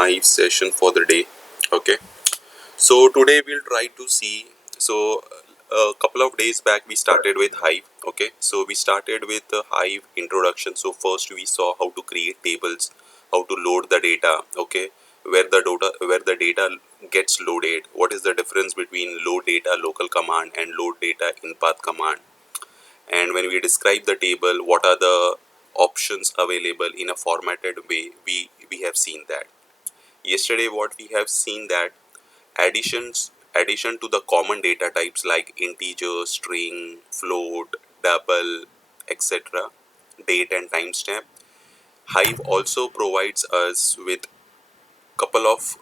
Hive session for the day. Okay, so today we'll try to see. So a couple of days back we started with Hive. Okay, so we started with the Hive introduction. So first we saw how to create tables, how to load the data. Okay, where the data gets loaded. What is the difference between load data local command and load data in path command? And when we describe the table, what are the options available in a formatted way? We have seen that yesterday. What we have seen that addition to the common data types like integer, string, float, double, etc., date and timestamp, Hive also provides us with couple of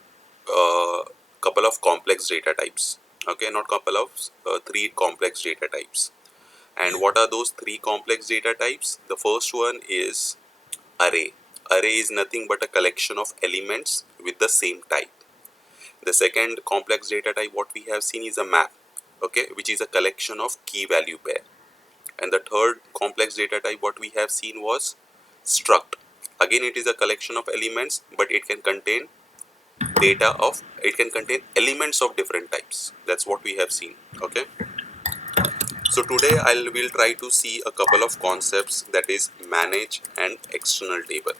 uh, couple of complex data types. Okay, not couple of three complex data types. And what are those three complex data types? The first one is array. Array is nothing but a collection of elements with the same type. The second complex data type what we have seen is a map, okay, which is a collection of key value pair. And the third complex data type what we have seen was struct. Again, it is a collection of elements, but it can contain elements of different types. That's what we have seen. Okay, so today will try to see a couple of concepts, that is manage and external table.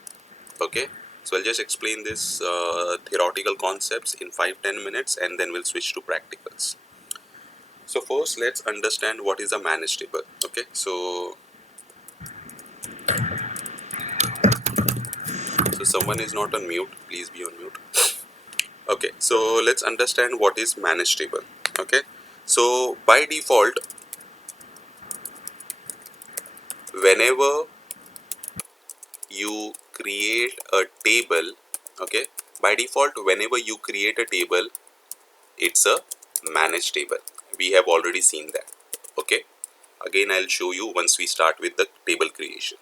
Okay, so I'll just explain this theoretical concepts in 5-10 minutes, and then we'll switch to practicals. So first let's understand what is a manage table. Okay, so someone is not on mute, please be on mute. Okay, so let's understand what is manage table. Okay, so by default, whenever you create a table, okay, by default whenever you create a table, it's a manage table. We have already seen that. Okay, again I'll show you once we start with the table creation.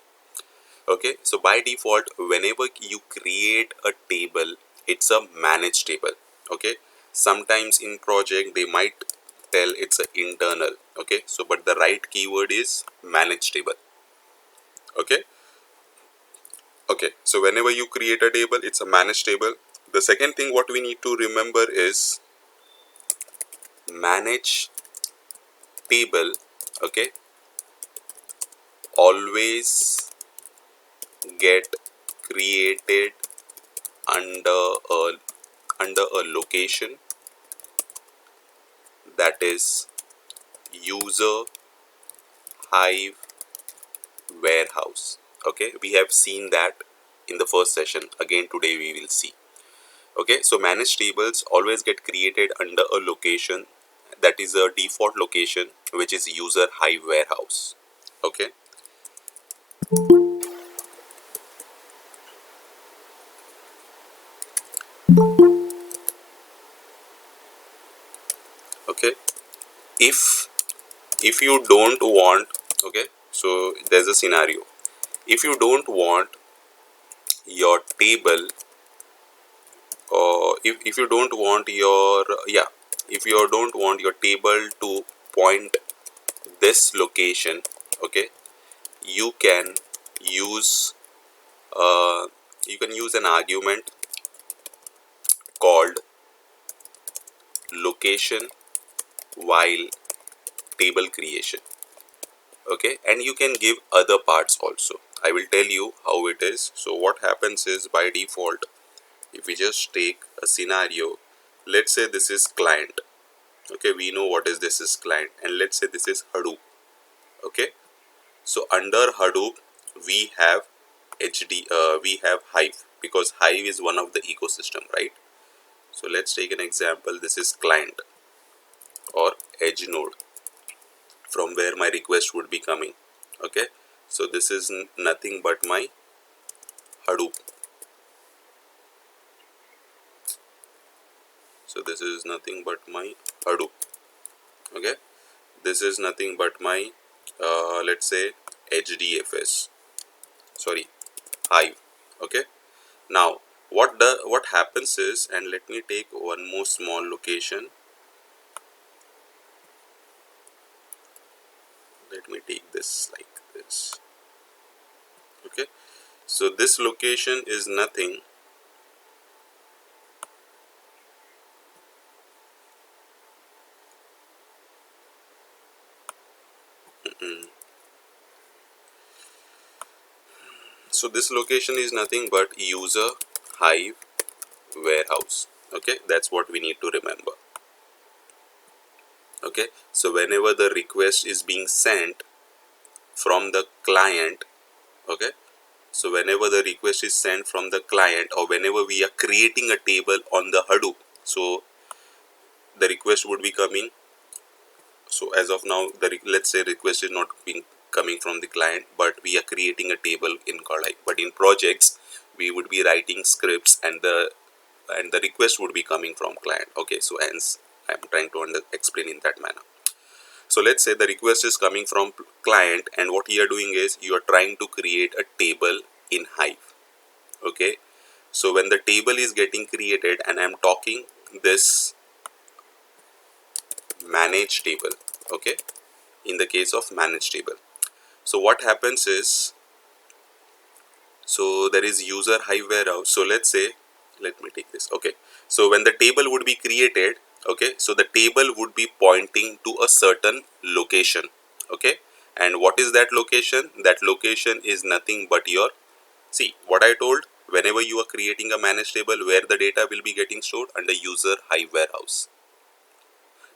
Okay, so by default whenever you create a table, it's a managed table. Okay, sometimes in project they might tell it's a internal. Okay, so but the right keyword is managed table. Okay, okay, so whenever you create a table, it's a managed table. The second thing what we need to remember is manage table, okay, always get created under a location, that is user Hive warehouse. Okay, we have seen that in the first session. Again today we will see. Okay, so managed tables always get created under a location, that is a default location, which is user Hive warehouse. Okay, okay, if you don't want, okay, so there's a scenario. If you don't want your table, or if you don't want your if you don't want your table to point this location, okay, you can use an argument called location while table creation. Okay, and you can give other parts also. I will tell you how it is. So what happens is, by default, if we just take a scenario, let's say this is client. Okay, we know what is this is client, and let's say this is Hadoop. Okay, so under Hadoop we have we have Hive, because Hive is one of the ecosystem, right? So let's take an example. This is client or edge node, from where my request would be coming. Okay, so this is nothing but my Hadoop. So this is nothing but my Hadoop. Okay, this is nothing but my let's say HDFS, sorry, Hive. Okay, now what happens is, and let me take one more small location. Let me take this like this. Okay, so this location is nothing So this location is nothing but user Hive warehouse. Okay, that's what we need to remember. Okay, so whenever the request is being sent from the client, okay, so whenever the request is sent from the client, or whenever we are creating a table on the Hadoop, so the request would be coming. So as of now, let's say request is not being coming from the client, but we are creating a table in Hive. But in projects, we would be writing scripts, and the request would be coming from client. Okay, so hence I'm trying to explain in that manner. So let's say the request is coming from client, and what you are doing is you are trying to create a table in Hive. Okay, so when the table is getting created, and I'm talking this manage table, okay, in the case of manage table, so what happens is, so there is user Hive warehouse. So let's say, let me take this. Okay, so when the table would be created, okay, so the table would be pointing to a certain location. Okay, and what is that location? That location is nothing but your, see what I told, whenever you are creating a managed table, where the data will be getting stored under user Hive warehouse.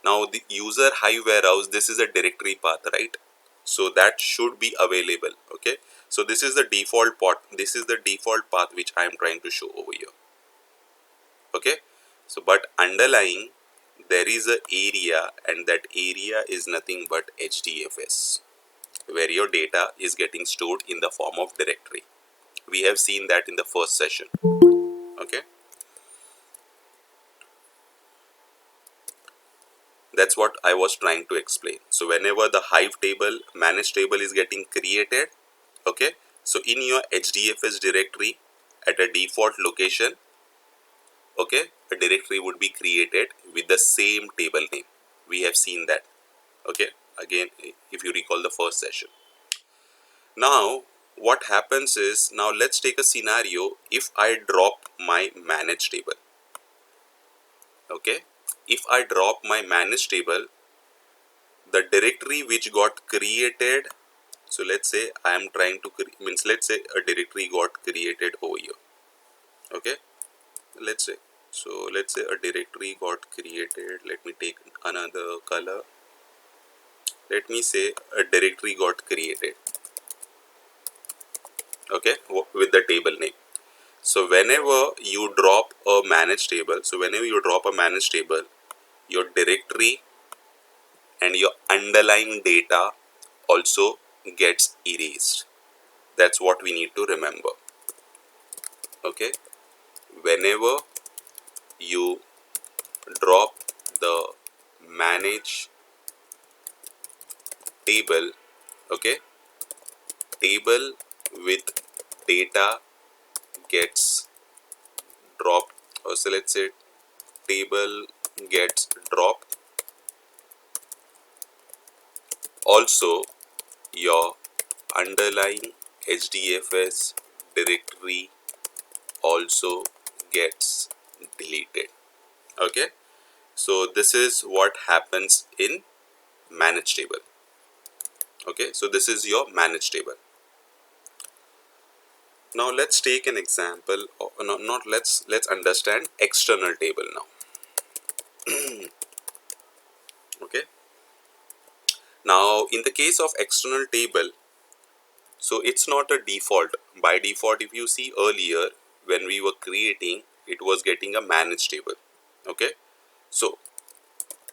Now the user Hive warehouse, this is a directory path, right? So that should be available. Okay, so this is the default path, this is the default path which I am trying to show over here. Okay, so but underlying there is a area, and that area is nothing but HDFS, where your data is getting stored in the form of directory. We have seen that in the first session. Okay, that's what I was trying to explain. So whenever the Hive table, managed table is getting created, okay, so in your HDFS directory at a default location, okay, a directory would be created with the same table name. We have seen that. Okay, again, if you recall the first session. Now what happens is, now let's take a scenario. If I drop my managed table, okay, if I drop my managed table, the directory which got created, so let's say I am trying to means let's say a directory got created over here. Okay, let's say, so let's say a directory got created. Let me take another color. Let me say a directory got created, okay, with the table name. So whenever you drop a managed table, so whenever you drop a managed table, your directory and your underlying data also gets erased. That's what we need to remember. Okay, whenever you drop the manage table, okay, table with data gets dropped, or so let's say table gets dropped, also your underlying HDFS directory also gets deleted. Okay, so this is what happens in manage table. Okay, so this is your manage table. Now let's take an example, or not let's understand external table now. Okay, now in the case of external table, so it's not a default. By default, if you see earlier when we were creating, it was getting a managed table. Okay, so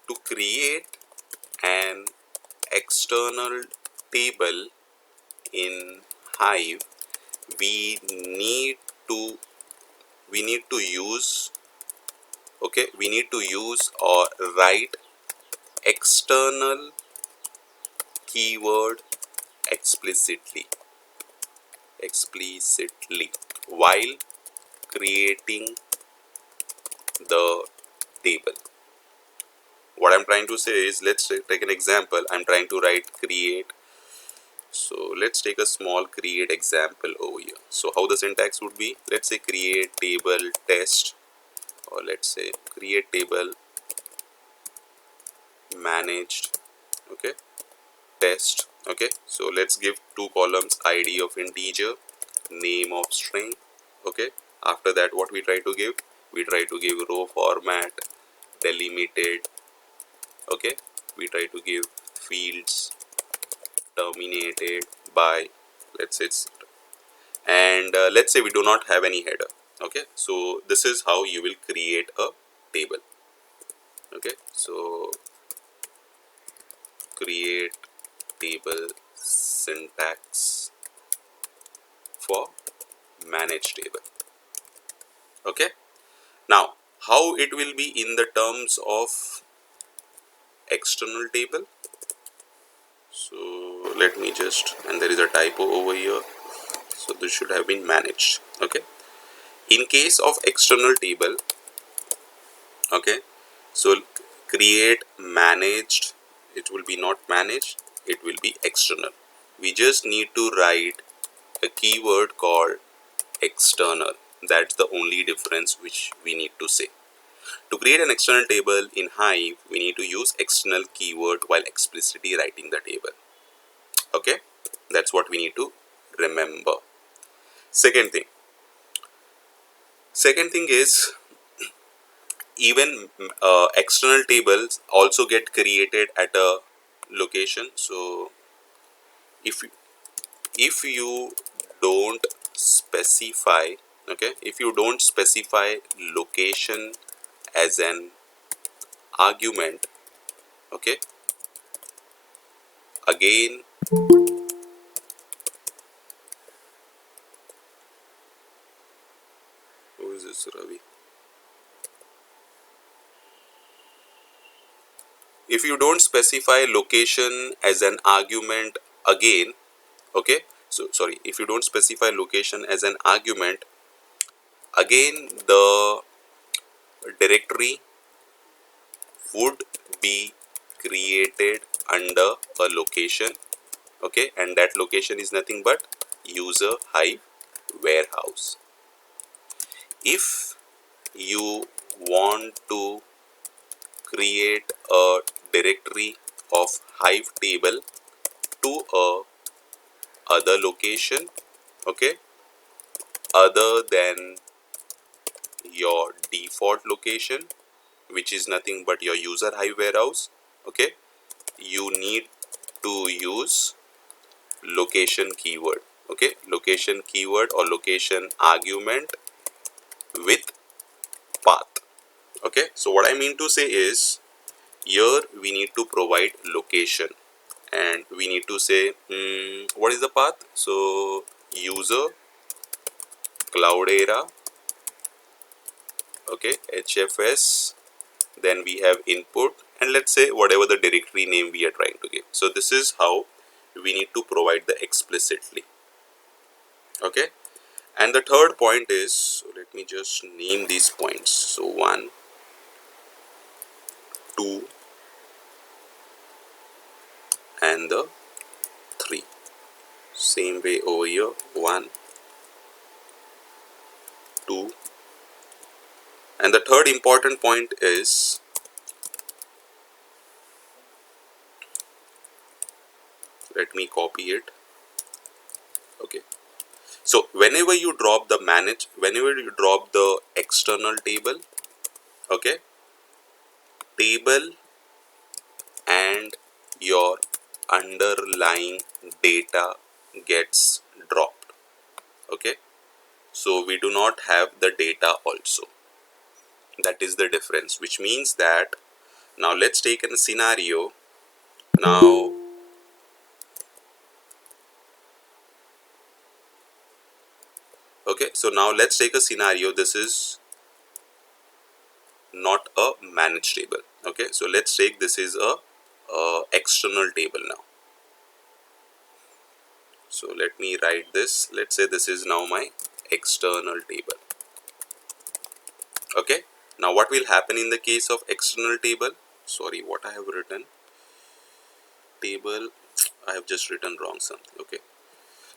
to create an external table in Hive, we need to use, okay, we need to use or write external keyword explicitly while creating the table. What I'm trying to say is, let's take an example. I'm trying to write create, so let's take a small create example over here. So how the syntax would be, let's say create table test, or let's say create table managed, okay, test, Okay, so let's give two columns, ID of integer, name of string. Okay, after that what we try to give? We try to give row format, delimited. Okay, we try to give fields terminated by, let's say it's, and let's say we do not have any header. Okay, so this is how you will create a table. Okay, so create table syntax for manage table. Okay, now how it will be in the terms of external table? So let me just, and there is a typo over here, so this should have been managed. Okay, in case of external table, okay, so create managed, it will be not managed, it will be external. We just need to write a keyword called external. That's the only difference which we need to say. To create an external table in Hive, we need to use external keyword while explicitly writing the table. Okay, that's what we need to remember. Second thing is, even external tables also get created at a location. So if you don't specify, okay, if you don't specify location as an argument, okay, again, who is this, Ravi? If you don't specify location as an argument again, okay, so sorry, if you don't specify location as an argument, again the directory would be created under a location, okay, and that location is nothing but user Hive warehouse. If you want to create a directory of Hive table to a other location, okay, other than your default location, which is nothing but your user Hive warehouse, okay, you need to use location keyword, okay, location keyword or location argument with path. Okay, so what I mean to say is, here we need to provide location and we need to say what is the path. So user Cloudera, okay, HFS, then we have input, and let's say whatever the directory name we are trying to give. So this is how we need to provide the explicitly. Okay, and the third point is, so let me just name these points. So 1, 2 and the 3. Same way over here, 1, 2, and the third important point is, let me copy it. Okay, so whenever you drop the external table, okay, table and your underlying data gets dropped. Okay, so we do not have the data also. That is the difference, which means that, now let's take a scenario. Now okay, so now let's take a scenario. This is not a managed table. Okay, so let's take this is a external table now. So let me write this. Let's say this is now my external table. Okay, now what will happen in the case of external table? Sorry, what I have written, table, I have just written wrong something. Okay,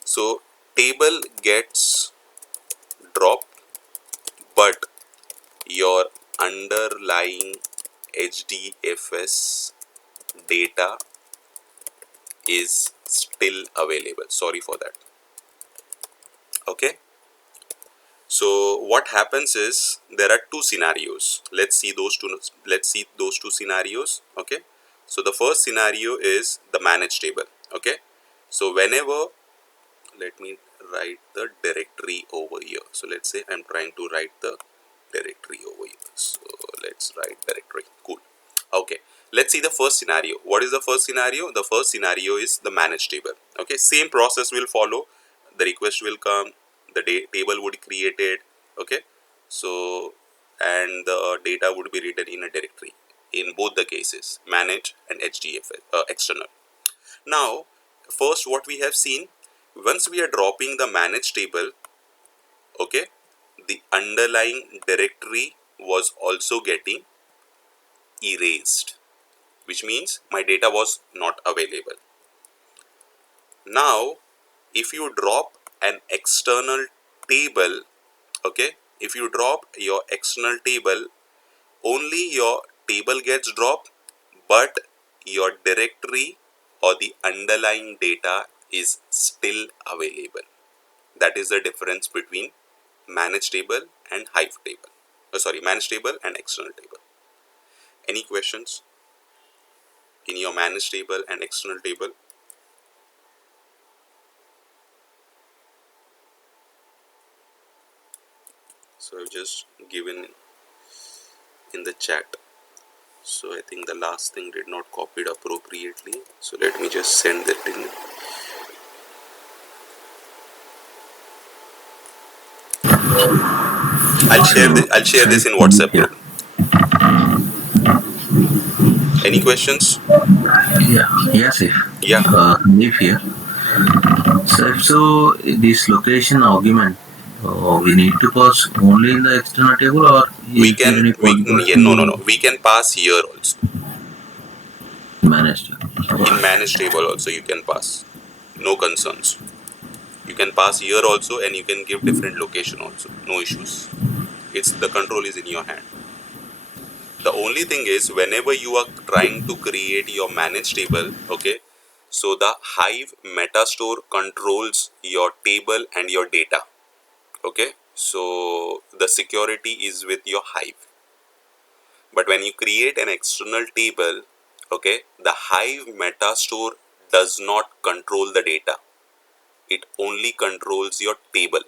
so table gets dropped, but your underlying HDFS data is still available. Sorry for that. Okay. So what happens is there are two scenarios. Let's see those two scenarios. Okay. So the first scenario is the manage table. Okay. So whenever, let me write the directory over here. So let's say I'm trying to write the directory over here. So let's write directory. Cool. Okay. Let's see the first scenario. What is the first scenario? The first scenario is the manage table. Okay. Same process will follow. The request will come. The table would be created. Okay. So, and the data would be written in a directory in both the cases, manage and HDFS, external. Now, first what we have seen, once we are dropping the manage table, okay, the underlying directory was also getting erased, which means my data was not available. Now, if you drop an external table, okay, if you drop your external table, only your table gets dropped, but your directory or the underlying data is still available. That is the difference between manage table and Hive table. Sorry, manage table and external table. Any questions in your manage table and external table? So I've just given in the chat. So I think the last thing did not copied appropriately. So let me just send that in. I'll share this in WhatsApp group. Any questions? Yeah, Saif. Yeah. Live here. So this location argument, we need to pass only in the external table, or We if can any yeah, no. We can pass here also. managed. In manage table also you can pass. No concerns. You can pass here also and you can give different location also. No issues. It's the control is in your hand. The only thing is whenever you are trying to create your manage table, okay, so the Hive metastore controls your table and your data. Okay, so the security is with your Hive. But when you create an external table, okay, the Hive metastore does not control the data. It only controls your table.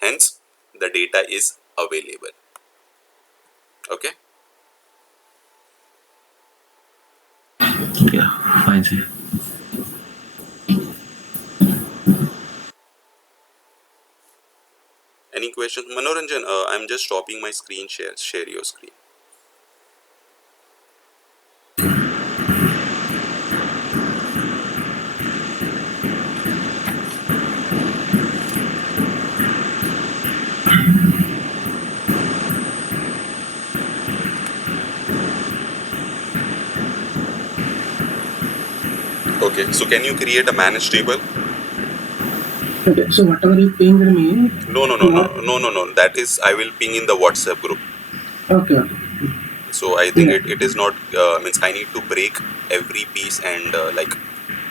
Hence, the data is available. Okay. Yeah, fine, Saif. Any questions? Manoranjan, I'm just stopping my screen share. Share your screen. Okay, so can you create a manage table? Okay, so whatever you pinged me. No. That is, I will ping in the WhatsApp group. Okay. So I think Yeah. it is not means I need to break every piece and like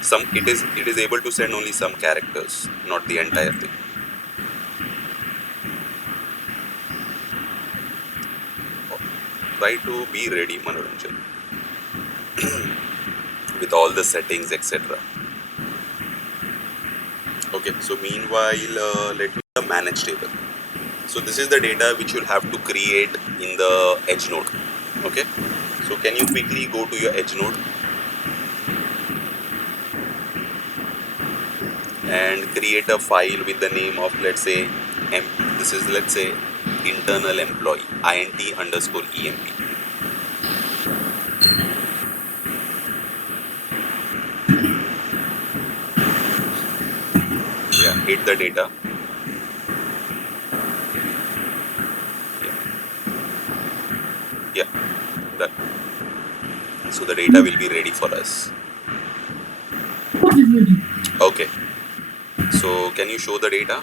some it is able to send only some characters, not the entire thing. Try to be ready, Manoranjan, with all the settings, etc. Okay, so meanwhile, let me the manage table. So this is the data which you'll have to create in the edge node. Okay, so can you quickly go to your edge node and create a file with the name of, let's say, this is, let's say, internal employee int underscore emp. Yeah, hit the data. Yeah, yeah, done. So the data will be ready for us. Okay, so can you show the data?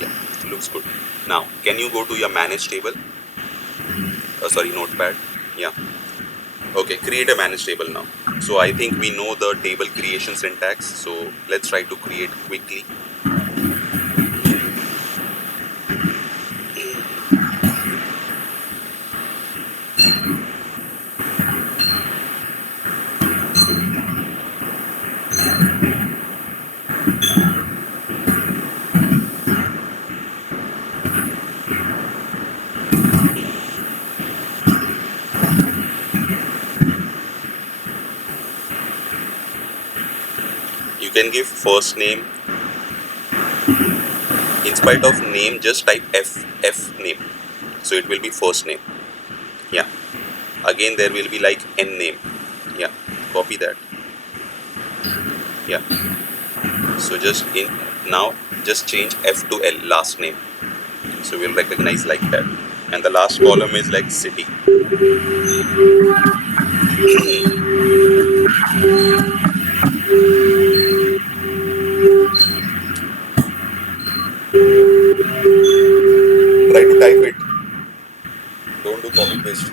Yeah, looks good. Now can you go to your manage table? sorry, notepad. Yeah. Okay, create a manage table now. So I think we know the table creation syntax. So let's try to create quickly. You can give first name. In spite of name, just type F name. So it will be first name. Yeah. Again, there will be like N name. Yeah. Copy that. Yeah. So just in now, just change F to L, last name. So we'll recognize like that. And the last column is like city. Try to type it. Don't do copy paste.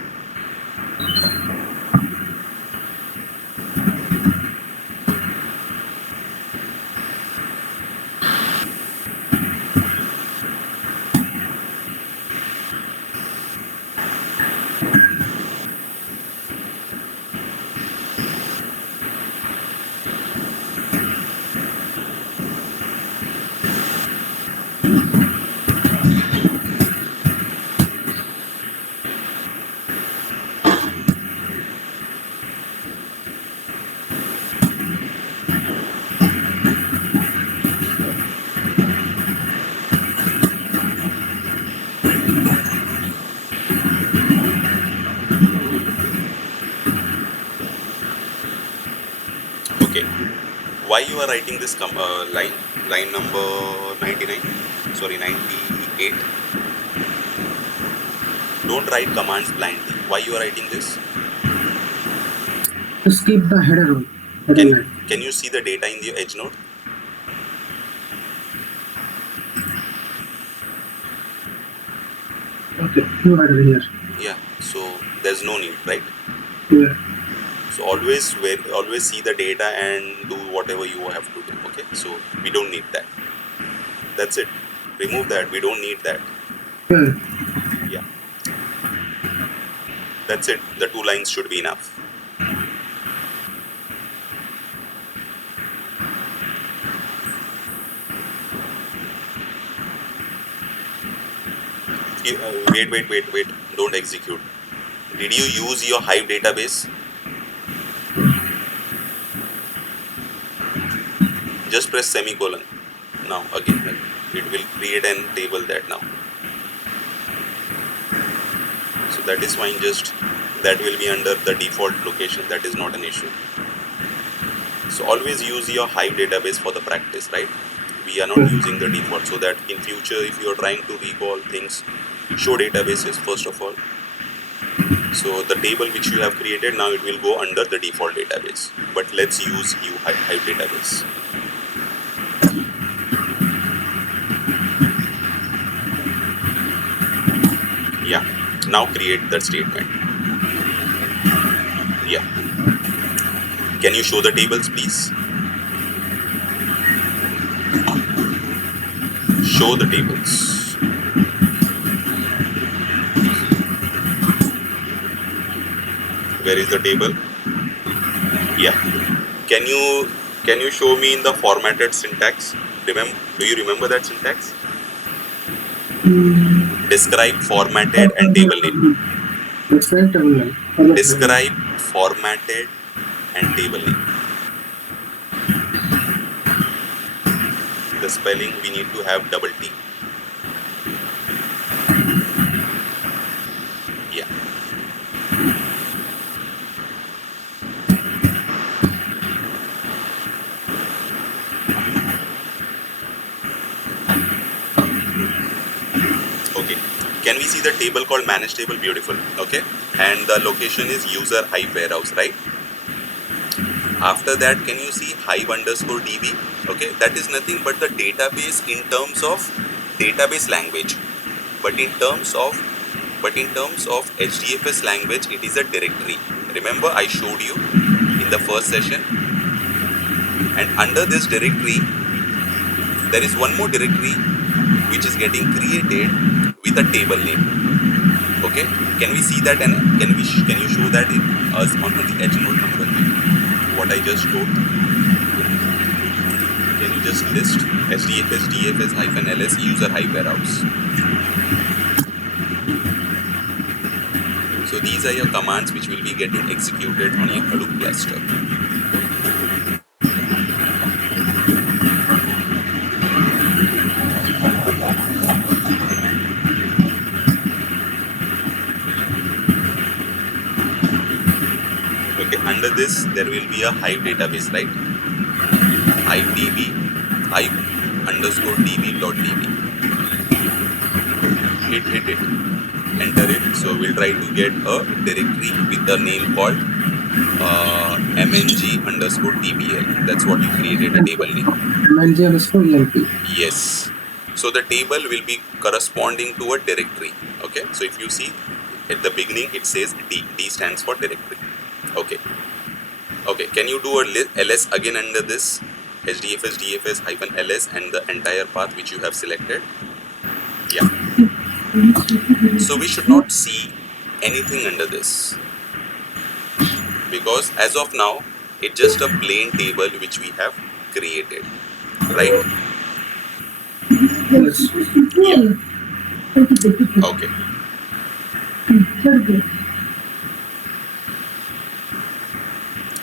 Okay. Why you are writing this line number 99? Sorry, 98. Don't write commands blindly. Why you are writing this? Skip the header rule. Can you see the data in the edge node? Okay, no header here. Yeah. So there's no need, right? Yeah. So always see the data and do whatever you have to do. Okay. So we don't need that. That's it. Remove that. We don't need that. Yeah. Yeah. That's it. The 2 lines should be enough. Wait. Don't execute. Did you use your Hive database? Just press semicolon. Now again, it will create an table that now. So that is fine. Just that will be under the default location. That is not an issue. So always use your Hive database for the practice, right? We are not using the default, so that in future, if you are trying to recall things, show databases first of all. So the table which you have created now, it will go under the default database. But let's use Hive database. Yeah. Now create that statement. Yeah. Can you show the tables, please? Show the tables. Where is the table? Yeah. Can you show me in the formatted syntax? Do you remember that syntax? Describe, formatted, and table name. Describe table name. Describe, formatted, and table name. The spelling, we need to have double T. Yeah. Okay. Can we see the table called manage table? Beautiful. Okay. And the location is user Hive warehouse, right? After that, can you see Hive underscore DB? Okay. That is nothing but the database in terms of database language. But in terms of but in terms of HDFS language, it is a directory. Remember, I showed you in the first session, and under this directory, there is one more directory which is getting created with a table name. Okay, can we see that, and can you show that in us on the edge node, Anuradji? What I just showed. Can you just list HDFS DFS-ls user Hive warehouse? So these are your commands which will be getting executed on your Hadoop cluster. Okay, under this there will be a Hive database, right? Hive db, hive underscore db.db. Hit it, enter it. So we'll try to get a directory with a name called mng underscore dbl. That's what you created, a table name. mng underscore emp. Yes. So the table will be corresponding to a directory. Okay. So if you see at the beginning, it says D. D stands for directory. Okay. Okay. Can you do a ls again under this HDFS DFS -ls and the entire path which you have selected? Yeah. So we should not see anything under this, because as of now, it's just a plain table which we have created, right? Yes. Yeah. Okay.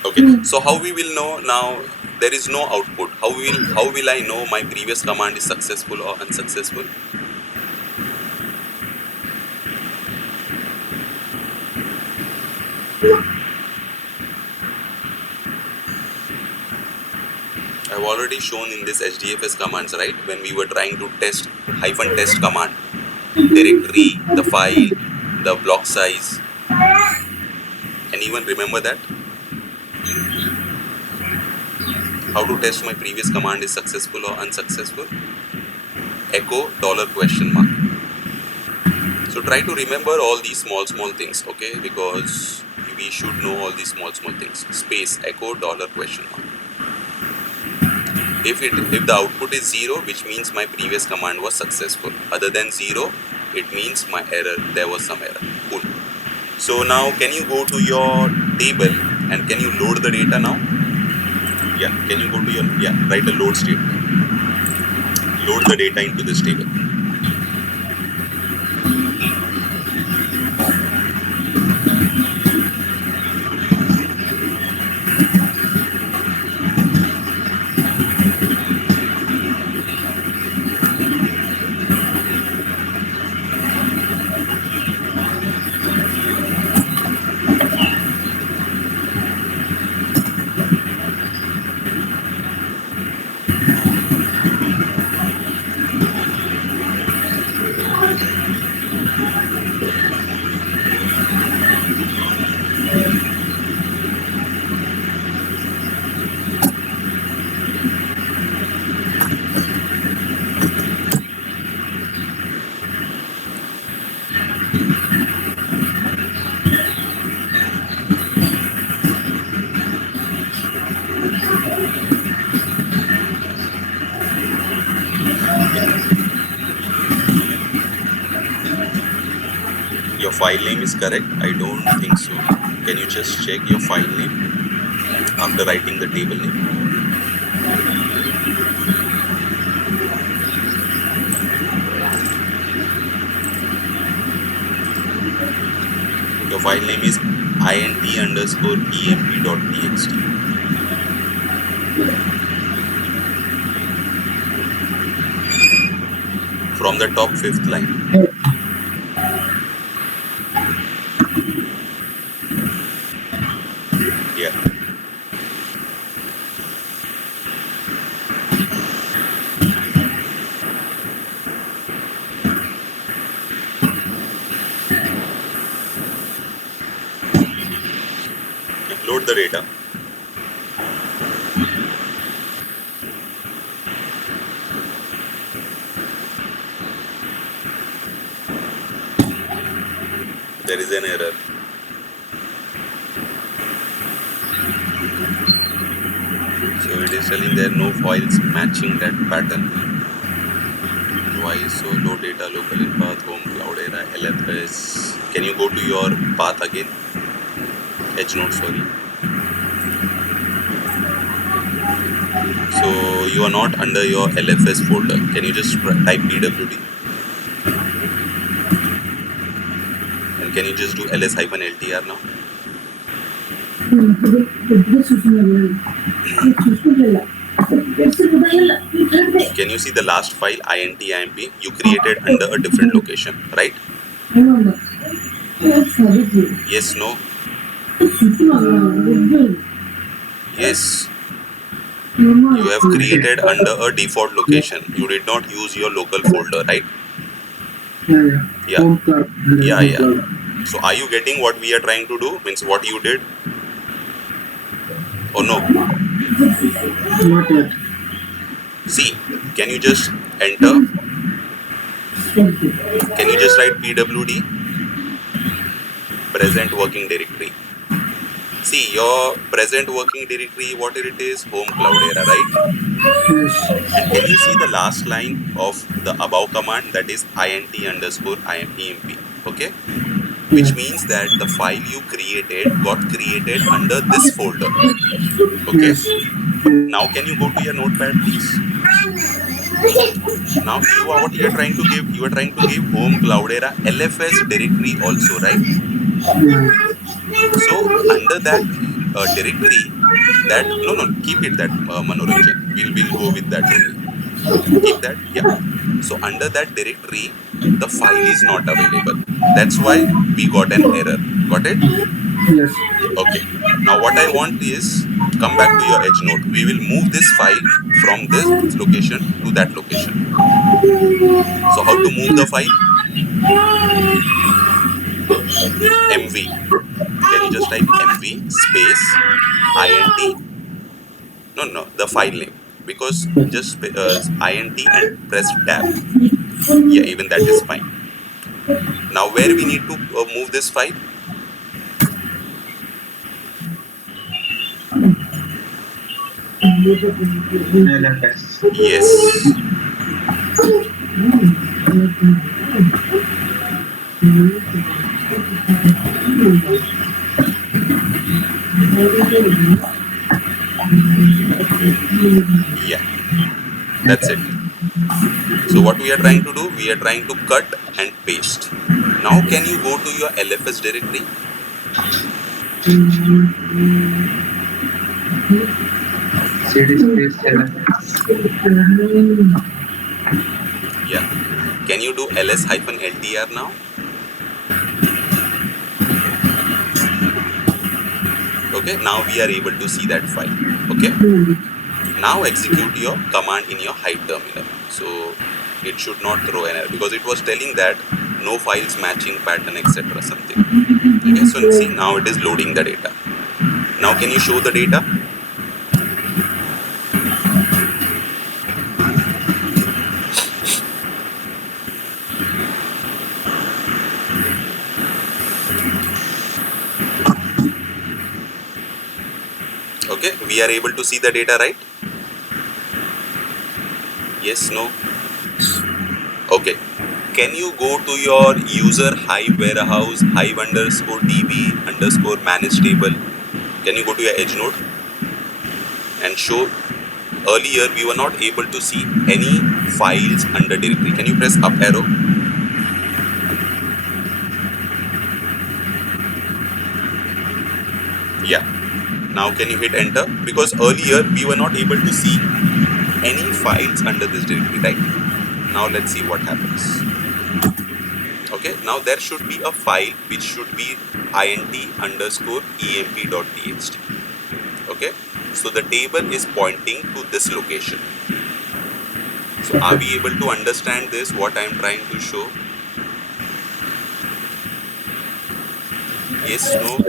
Okay. So how we will know now? There is no output. How will I know my previous command is successful or unsuccessful? I've already shown in this HDFS commands, right? When we were trying to test -test command, directory, the file, the block size. Anyone remember that? How to test my previous command is successful or unsuccessful? Echo $? So try to remember all these small things, okay? Because we should know all these small things. Space echo $? If the output is 0, which means my previous command was successful. Other than 0, it means my error, there was some error. Cool. So now can you go to your table and can you load the data now? Yeah, can you go to your, write a load statement. Load the data into this table. Your file name is correct? I don't think so. Can you just check your file name after writing the table name? Your file name is int_emp.txt. From the top 5th line. Yeah. Load the data. There is an error. So it is telling there are no files matching that pattern. Why so low data local in path home Cloudera LFS? Can you go to your path again? Edge node, sorry. So you are not under your LFS folder. Can you just type pwd? And can you just do ls-ltr now? Can you see the last file int.imp you created under a different location, right? Yes, no? Yes. You have created under a default location. You did not use your local folder, right? Yeah. Yeah. So are you getting what we are trying to do? Means what you did? Or no? Not yet. See, can you just enter? Can you just write pwd? Present working directory. See, your present working directory, what it is? Home Cloudera, right? Yes. And can you see the last line of the above command, that is int_emp, okay? Which means that the file you created got created under this folder, okay? Yes. Now can you go to your notepad, please? Now what you are trying to give? You are trying to give home Cloudera LFS directory also, right? So under that directory, keep it that Manoranjan. We'll go with that only. Keep that, yeah. So under that directory, the file is not available. That's why we got an error. Got it? Yes. Okay. Now what I want is, come back to your edge node. We will move this file from this location to that location. So how to move the file? MV. Can you just type MV space int? No, the file name. Because just int and press tab. Yeah, even that is fine. Now where we need to move this file? Yes. Yeah, that's it. So what we are trying to do, we are trying to cut and paste. Now can you go to your LFS directory? Yeah. Can you do ls-ltr now? Okay, now we are able to see that file. Okay. Now execute your command in your Hive terminal. So it should not throw an error because it was telling that no files matching pattern, etc. something. Okay, so see, now it is loading the data. Now can you show the data? Okay, we are able to see the data, right? Yes, no? Okay. Can you go to your user Hive warehouse, Hive_db_manage table? Can you go to your edge node and show? Earlier we were not able to see any files under directory. Can you press up arrow? Yeah. Now can you hit enter? Because earlier we were not able to see any files under this directory, right? Now let's see what happens. Okay, now there should be a file which should be int_emp.txt. Okay, so the table is pointing to this location. So are we able to understand this, what I am trying to show? Yes, no?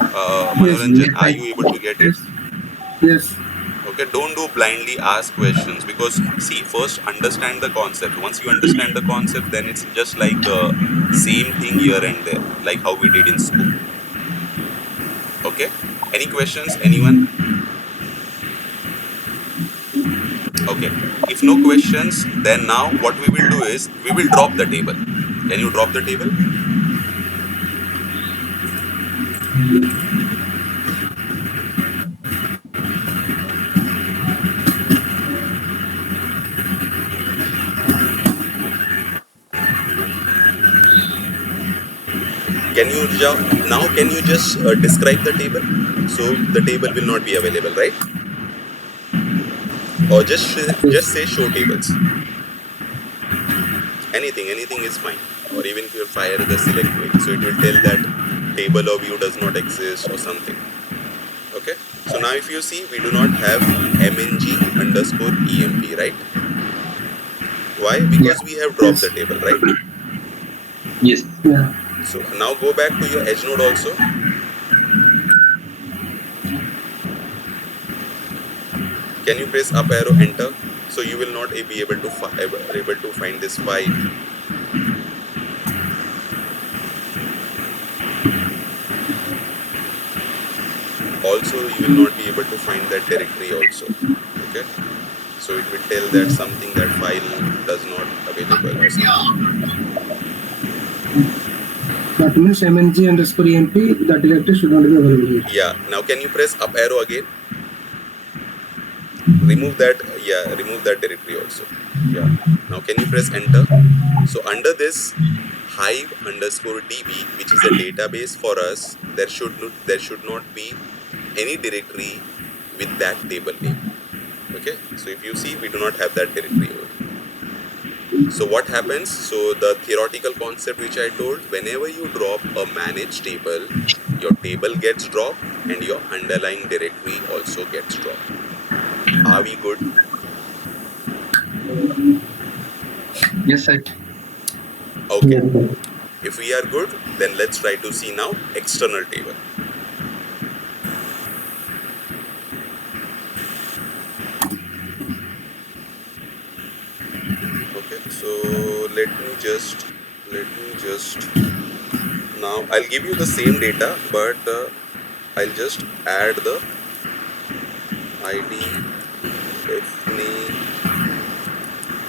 Manoranjan, are you able to get it? Yes. Okay. Okay, don't do blindly ask questions, because see, first understand the concept. Once you understand the concept, then it's just like same thing here and there, like how we did in school. Okay, any questions, anyone? Okay, if no questions, then now what we will do is we will drop the table. Can you drop the table? Can you now can you just describe the table? So the table will not be available, right? Or just Yes. say show tables. Anything is fine. Or even if you fire the select query, so it will tell that table or view does not exist or something. Okay. So now if you see, we do not have mng underscore emp, right? Why? Yeah. Because we have dropped the Yes. table, right? Yes. Yeah. So now go back to your edge node also. Can you press up arrow enter? So you will not be able to able to find this file. Also, you will not be able to find that directory also. Okay. So it will tell that something, that file does not available or something. That means mng underscore emp, that directory should not be available here. Yeah. Now can you press up arrow again? Remove that. Yeah. Remove that directory also. Yeah. Now can you press enter? So under this Hive underscore DB, which is a database for us, there should not be any directory with that table name. Okay. So if you see, we do not have that directory over here. So what happens? So the theoretical concept which I told, whenever you drop a managed table, your table gets dropped and your underlying directory also gets dropped. Are we good? Yes, sir. Okay. Yeah. If we are good, then let's try to see now external table. Okay. So let me just now I'll give you the same data, but I'll just add the ID, F name,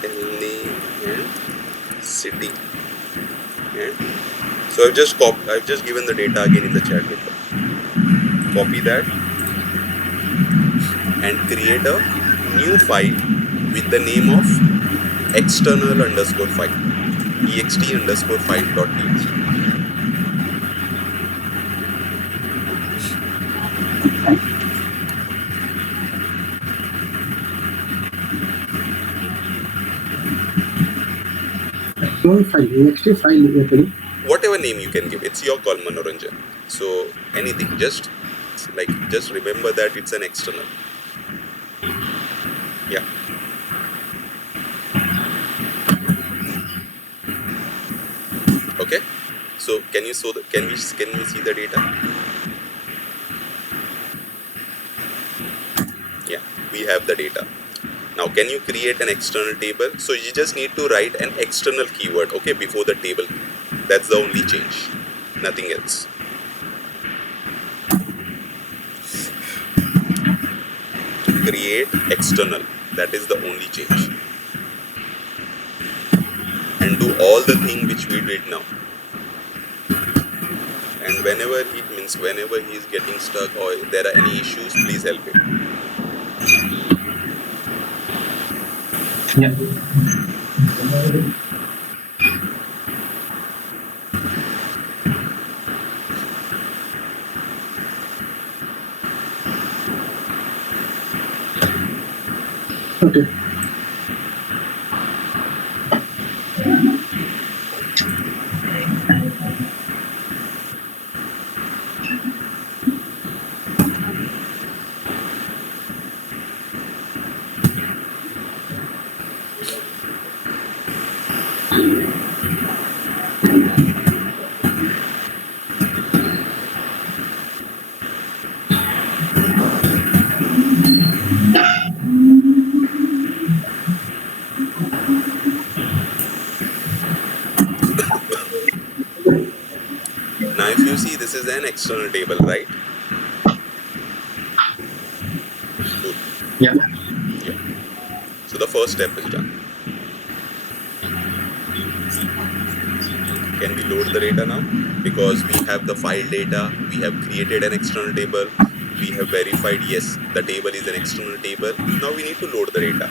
L name, and city. And so I've just given the data again in the chat window. Copy that and create a new file with the name of external underscore file, ext underscore file dot txt. One file, next file opening. Whatever name you can give, it's your call, Manoranjan. So anything, just remember that it's an external. Yeah. Okay. So can you can we see the data? Yeah, we have the data. Now can you create an external table? So you just need to write an external keyword, okay, before the table. That's the only change, nothing else. Create external, that is the only change. And do all the thing which we did now. And whenever he is getting stuck or there are any issues, please help him. Yeah. Okay. you see, this is an external table, right? Cool. Yeah. Yeah. So the first step is done. Can we load the data now? Because we have the file data, we have created an external table, we have verified, yes, the table is an external table. Now we need to load the data.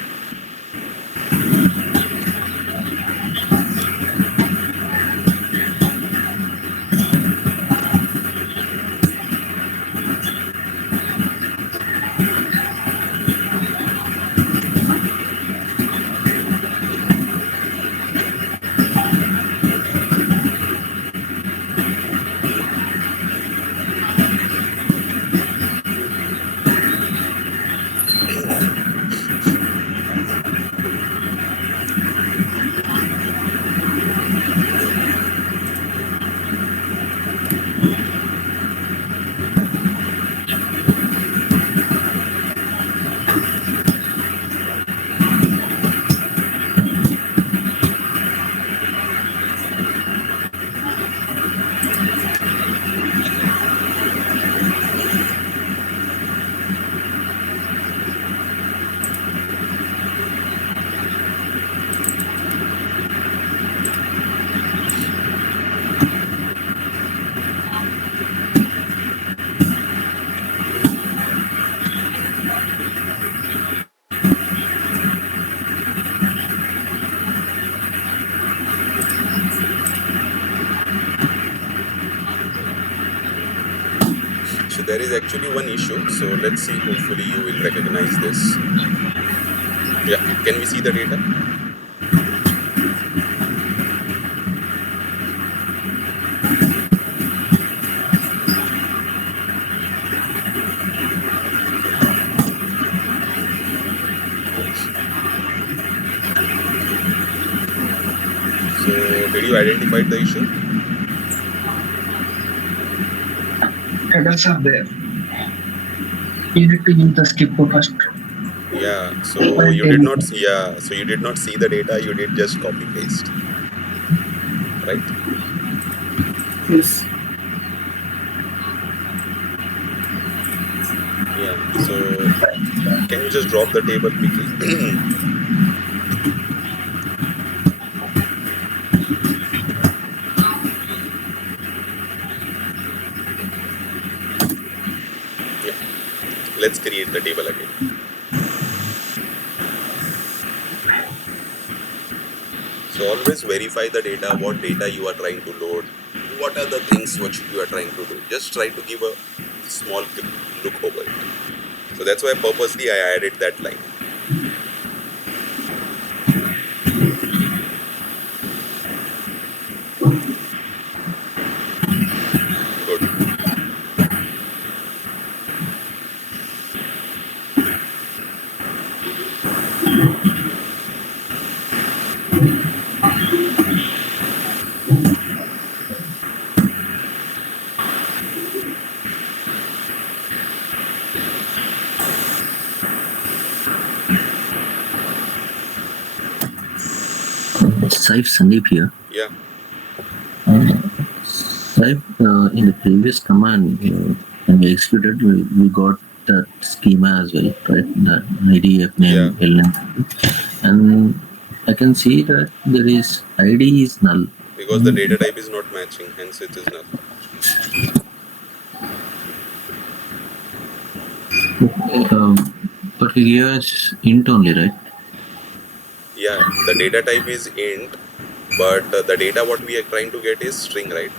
So there is actually one issue. So let's see, hopefully you will recognize this. Yeah, can we see the data? So did you identify the issue? Headers are there. You need to use the skip first. Yeah, so you did not see, yeah, so you did not see the data, you did just copy paste, right? Yes. Yeah, so can you just drop the table quickly? Yeah, let's create the table again. So always verify the data, what data you are trying to load, what are the things which you are trying to do. Just try to give a small look over it. So that's why purposely I added that line. Good. Saif Sandeep here. Yeah. Saif, in the previous command, when we executed, we got that schema as well, right? That ID, Yeah. name, ln, and I can see that there is ID is null. Because the data type is not matching, hence it is null. But here is int only, right? Yeah, the data type is int, but the data what we are trying to get is string, right?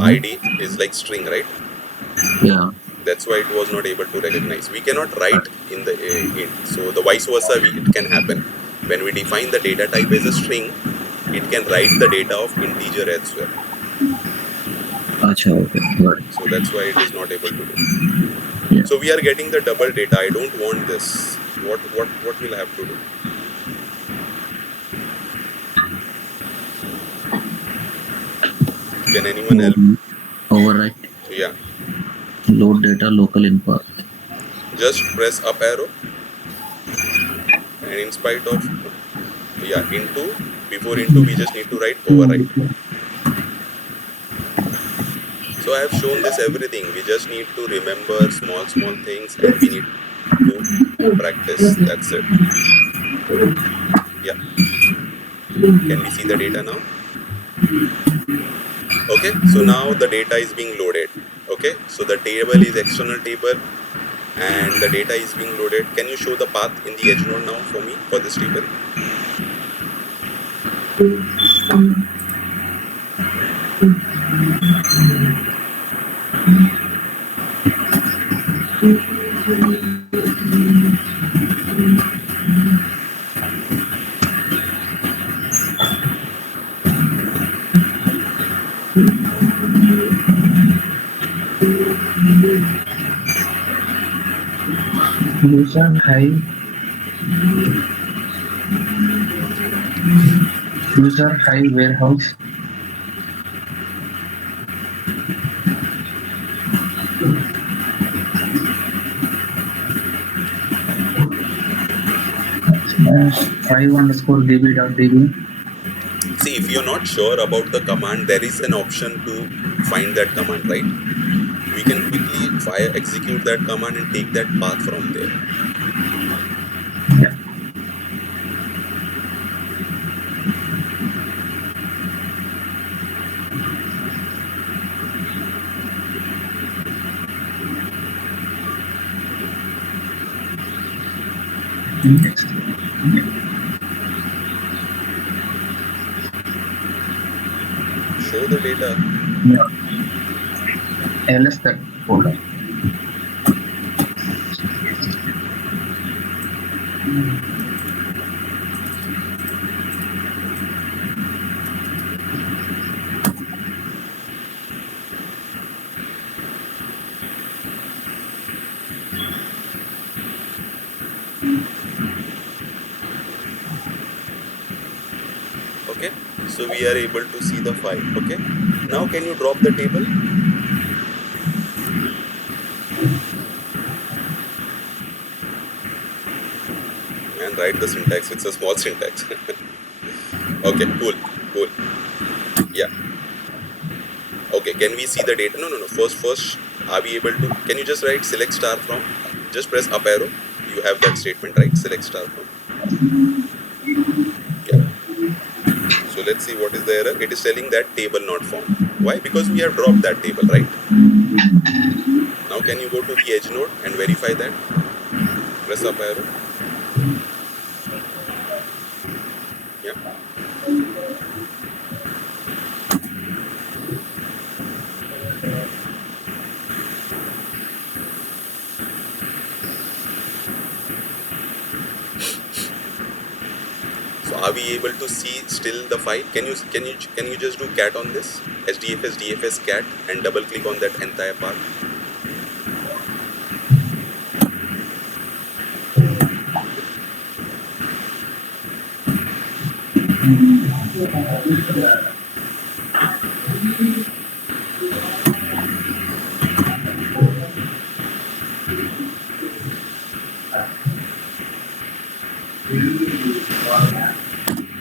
ID is like string, right? Yeah. That's why it was not able to recognize. We cannot write in the int. So the vice versa, it can happen. When we define the data type as a string, it can write the data of integer as well. Achha, okay. Got it. So that's why it is not able to do. Yeah. So we are getting the double data. I don't want this. What will I have to do? Can anyone help? Overwrite. Yeah. Load data local in path. Just press up arrow. And in spite of, yeah, into, before into, we just need to write overwrite. I have shown this everything. We just need to remember small things, and we need to practice. That's it. Yeah. Can we see the data now? Okay. So now the data is being loaded. Okay. So the table is external table, and the data is being loaded. Can you show the path in the edge node now for me for this table? User Hive, user Hive warehouse, Hive underscore db.db. See, if you're not sure about the command, there is an option to find that command, right? We can quickly execute that command and take that path from there. Yeah. Next. Show the data. Yeah. ls that folder. Okay. So we are able to see the file. Okay. Now can you drop the table? And write the syntax. It's a small syntax. Okay. Cool. Yeah. Okay. Can we see the data? No. First, are we able to? Can you just write select star from? Just press up arrow. You have that statement, right? Select star from. Yeah. So let's see what is the error. It is telling that table not found. Why? Because we have dropped that table, right? Now can you go to the edge node and verify that? Press up arrow. Yeah. So are we able to see still the file? Can you just do cat on this? DFS cat and double click on that entire part.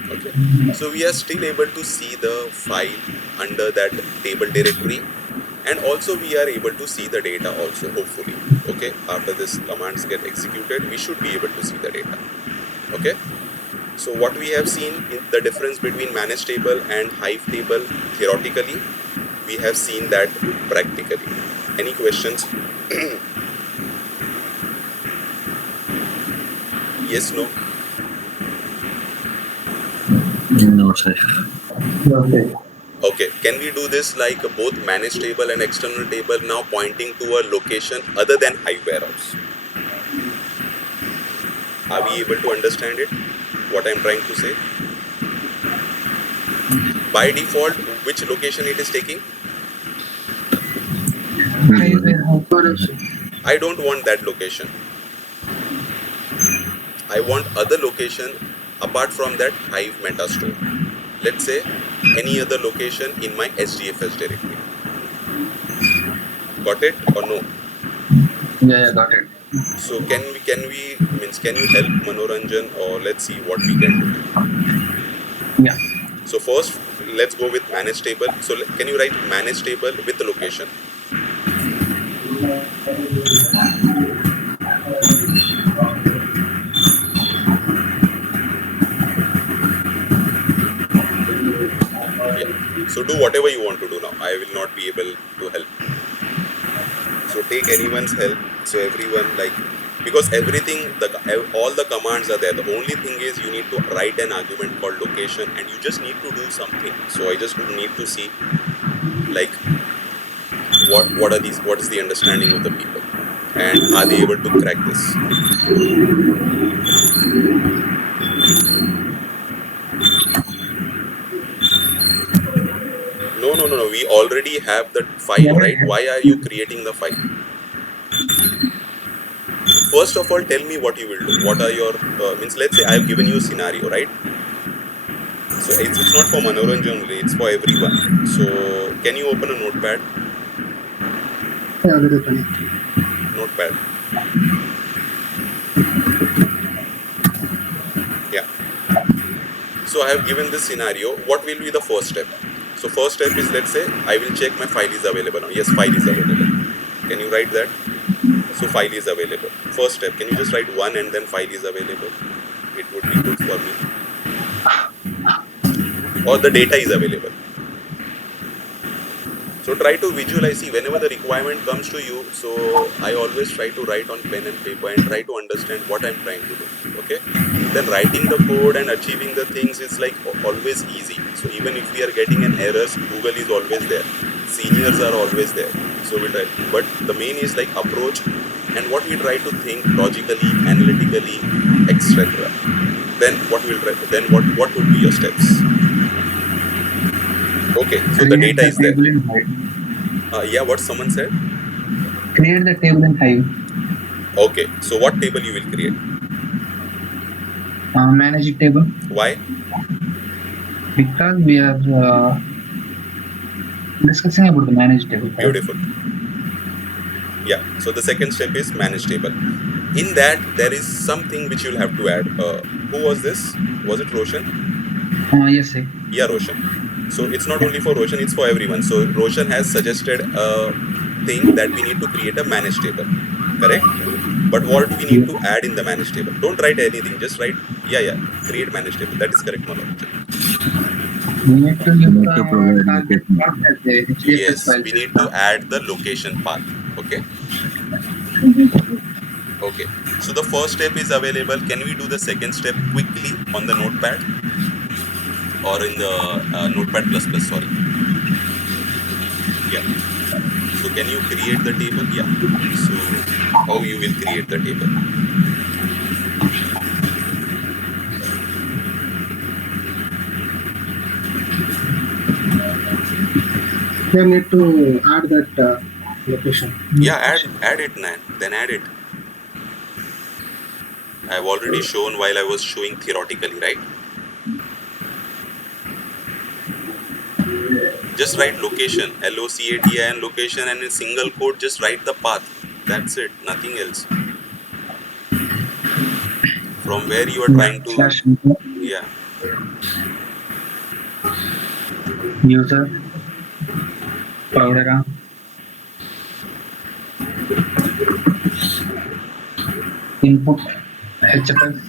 Okay. So we are still able to see the file under that table directory, and also we are able to see the data also, hopefully. Okay. After this commands get executed, we should be able to see the data. Okay. So what we have seen in the difference between managed table and Hive table, theoretically, we have seen that practically. Any questions? Yes, no? No, Saif. Okay. Okay, can we do this like both managed table and external table now pointing to a location other than Hive warehouse? Are we able to understand it? What I'm trying to say? By default, which location it is taking? Hive warehouse. I don't want that location. I want other location apart from that Hive meta store. Let's say any other location in my HDFS directory. Got it or no? Yeah, got it. So can you help Manoranjan, or let's see what we can do. Yeah. So first, let's go with manage table. So can you write manage table with location? Yeah. So do whatever you want to do now. I will not be able to help. So take anyone's help. So everyone, like, because everything, all the commands are there. The only thing is you need to write an argument called location, and you just need to do something. So I just need to see, like, what is the understanding of the people, and are they able to crack this? No. We already have the file, right? Why are you creating the file? First of all, tell me what you will do. What are your means? Let's say I have given you a scenario, right? So it's not for Manoranjan only, it's for everyone. So can you open a notepad? Yeah, very funny. Notepad. Yeah. So I have given this scenario. What will be the first step? So first step is, let's say I will check my file is available now. Yes, file is available. Can you write that? So file is available. First step. Can you just write one and then file is available? It would be good for me. Or the data is available. So try to visualize, see whenever the requirement comes to you. So I always try to write on pen and paper and try to understand what I'm trying to do. Okay. Then writing the code and achieving the things is like always easy. So even if we are getting an errors, Google is always there. Seniors are always there. So we try, but the main is like approach and what we try to think logically, analytically, etc. Then what will then what would be your steps? Okay, so the Create data the is there. table in Hive. Yeah, what someone said. Create the table in Hive. Okay, so what table you will create? Manage it table, Why? because we are discussing about the manage table, right? Beautiful. Yeah, so the second step is manage table. In that, there is something which you'll have to add. Who was this? Was it Roshan? Yes, sir. Yeah, Roshan. So it's not only for Roshan, it's for everyone. So Roshan has suggested a thing that we need to create a manage table. Correct? But what do we need Yeah. to add in the manage table? Don't write anything, just write, yeah, create manage table. That is correct, Manoranjan. We need to You use need the to provide target location. path as a HDFS Yes, file we need to system. add the location path. Okay. Okay. So the first step is available. Can we do the second step quickly on the notepad or in the notepad plus plus? Sorry. Yeah. So can you create the table? Yeah. So how you will create the table? We need to add that location. Yeah, add it, man. Then add it. I've already shown while I was showing theoretically, right? Just write location, LOCATIN location, and in single quote, just write the path. That's it. Nothing else. From where you are Yeah. trying to, Slash yeah. user powder input HFS.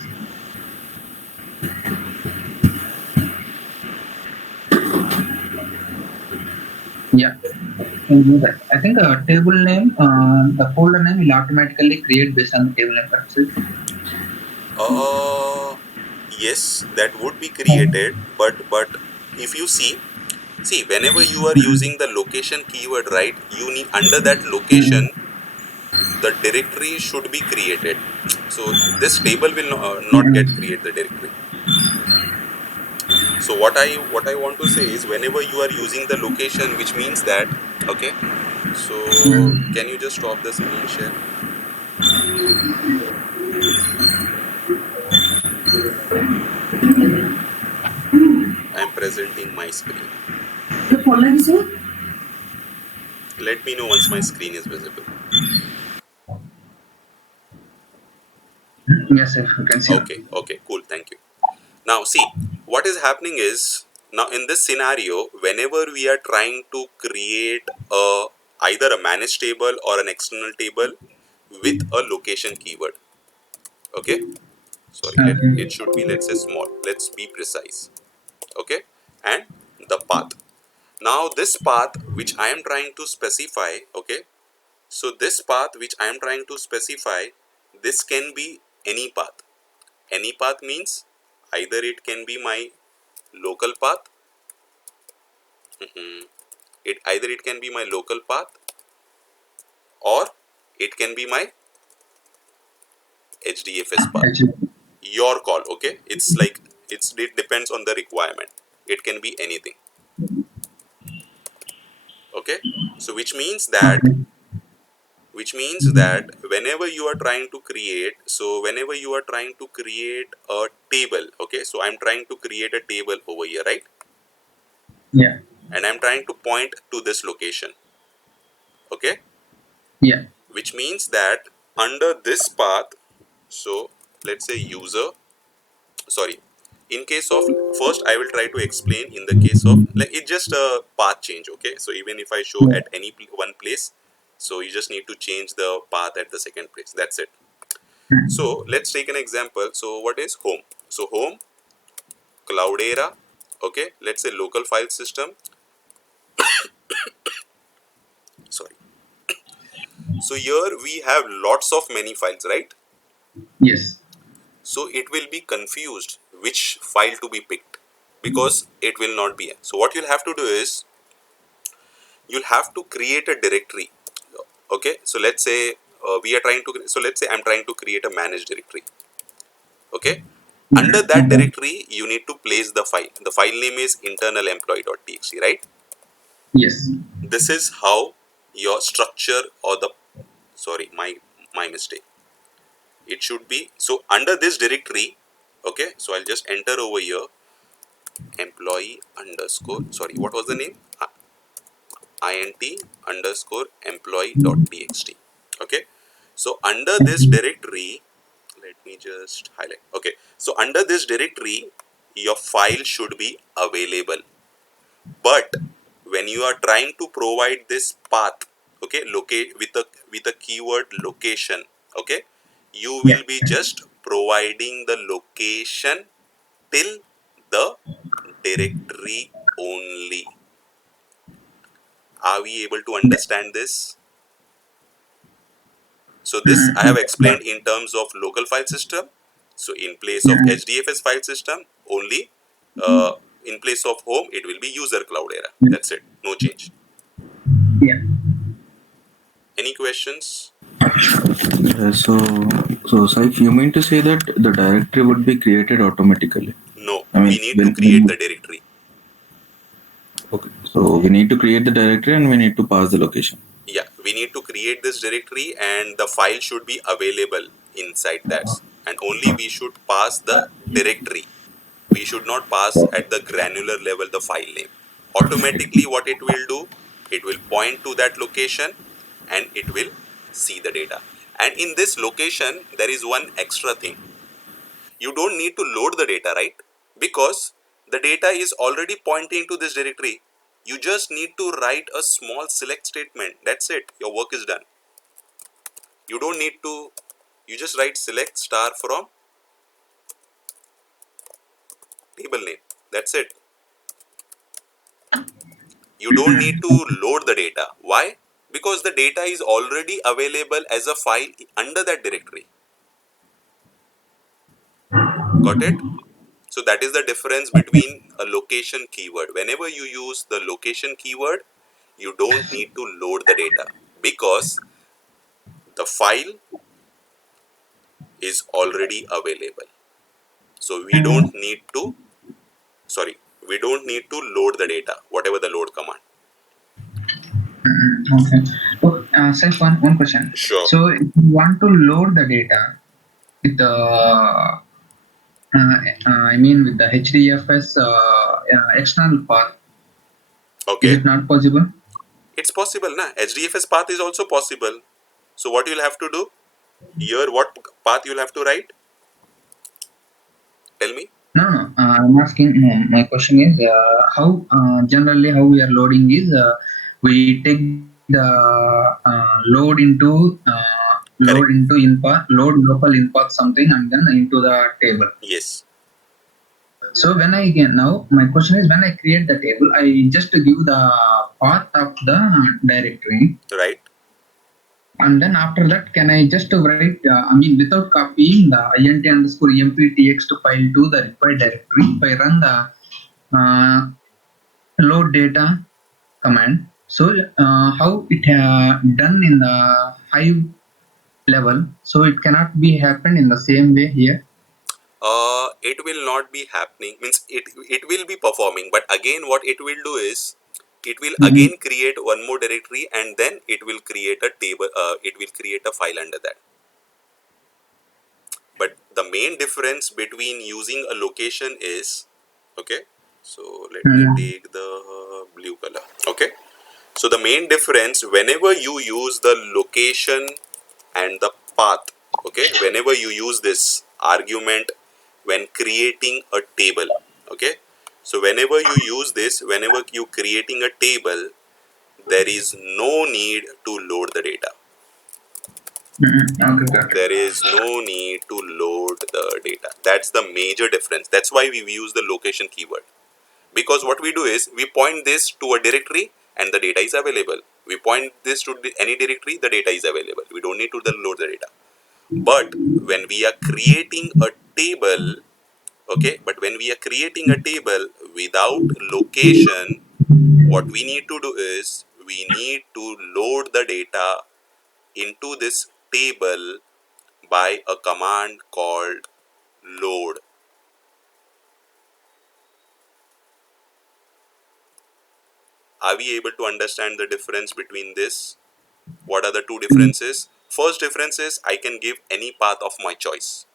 Yeah, we'll do that. I think the table name, the folder name will automatically create based on the table name purposes. Uh, yes, that would be created, but if you see whenever you are using the location keyword, right? You need under that location, the directory should be created. So this table will not get create the directory. So what I want to say is whenever you are using the location, which means that okay. So can you just stop the screen share? I am presenting my screen. Let me know once my screen is visible. Yes, if you can see that. Okay, cool, thank you. Now, see, what is happening is Now in this scenario, whenever we are trying to create either a managed table or an external table with a location keyword, okay, sorry, it Okay. should be, let's say, small, let's be precise, okay, and the path. Now this path which I am trying to specify, okay, so this path which I am trying to specify, this can be any path. Any path means either it can be my local path, it can be my local path, or it can be my HDFS path. Actually, Your call, okay? It's like it depends on the requirement. It can be anything, okay? So okay. which means that whenever you are trying to create, so whenever you are trying to create a table, okay? So I'm trying to create a table over here, right? Yeah. And I'm trying to point to this location, okay? Yeah. Which means that under this path, so let's say user, sorry, in case of, first I will try to explain in the case of, like, it's just a path change, okay? So even if I show Yeah. at any one place, so you just need to change the path at the second place, that's it. So let's take an example. So what is home? So home, Cloudera, okay, let's say local file system, sorry. So here we have lots of many files, right? Yes. So it will be confused which file to be picked, because it will not be. So what you'll have to do is, you'll have to create a directory, okay? So let's say we are trying to, so let's say I'm trying to create a managed directory, okay? Under that Okay. directory you need to place the file. The file name is internal employee.txt, right? Yes. This is how your structure, or the, sorry, my mistake, it should be, so under this directory, okay, so I'll just enter over here, employee underscore, sorry, what was the name, int underscore employee.txt, okay. So under this directory, let me just highlight, okay, so under this directory your file should be available. But when you are trying to provide this path, okay, locate with a keyword location, okay, you Yeah. will be just providing the location till the directory only. Are we able to understand this? So this I have Yeah. explained in terms of local file system. So in place of Yeah. HDFS file system only, uh, in place of home it will be user Cloudera. That's it. No change. Yeah. Any questions? So Saif, you mean to say that the directory would be created automatically? No, I we mean, need to create the directory. okay. So we need to create the directory and we need to pass the location. Yeah, we need to create this directory and the file should be available inside that. And only we should pass the directory. We should not pass at the granular level the file name. Automatically what it will do, it will point to that location and it will see the data. And in this location there is one extra thing. You don't need to load the data, right? Because the data is already pointing to this directory. You just need to write a small select statement. That's it. Your work is done. You don't need to, you just write select star from table name. That's it. You don't need to load the data. Why? Because the data is already available as a file under that directory. Got it? So that is the difference between a location keyword. Whenever you use the location keyword, you don't need to load the data, because the file is already available. So we don't need to load the data, whatever the load command. Okay. So, Seth, one question. Sure. So, if you want to load the data with the, I mean, with the HDFS external path, is Okay. it not possible? It's possible, na? HDFS path is also possible. So what you'll have to do? Here, what path you'll have to write? Tell me. No, no. I'm asking. No, my question is how generally how we are loading is we take the load Correct. into input load local input something and then into the table. Yes. So when I get now my question is when I create the table, I just give the path of the directory, Right. and then after that can I just write I mean without copying the int underscore emp txt file to the required directory, if I run the uh, load data command. So how it done in the Hive level, so it cannot be happened in the same way here. It will not be happening. Means it will be performing, but again, what it will do is it will Mhm. again create one more directory, and then it will create a table. It will create a file under that. But the main difference between using a location is, okay. So let me Mhm. take the blue color. Okay. So the main difference whenever you use the location and the path, okay, whenever you use this argument when creating a table, okay, so whenever you use this, whenever you creating a table, there is no need to load the data. Mhm. Okay, got it. There is no need to load the data. That's the major difference. That's why we use the location keyword, because what we do is we point this to a directory and the data is available. We point this to any directory, the data is available. We don't need to then load the data. But when we are creating a table, okay, but when we are creating a table without location, what we need to do is we need to load the data into this table by a command called load. Are we able to understand the difference between this? What are the two differences? First difference is I can give any path of my choice.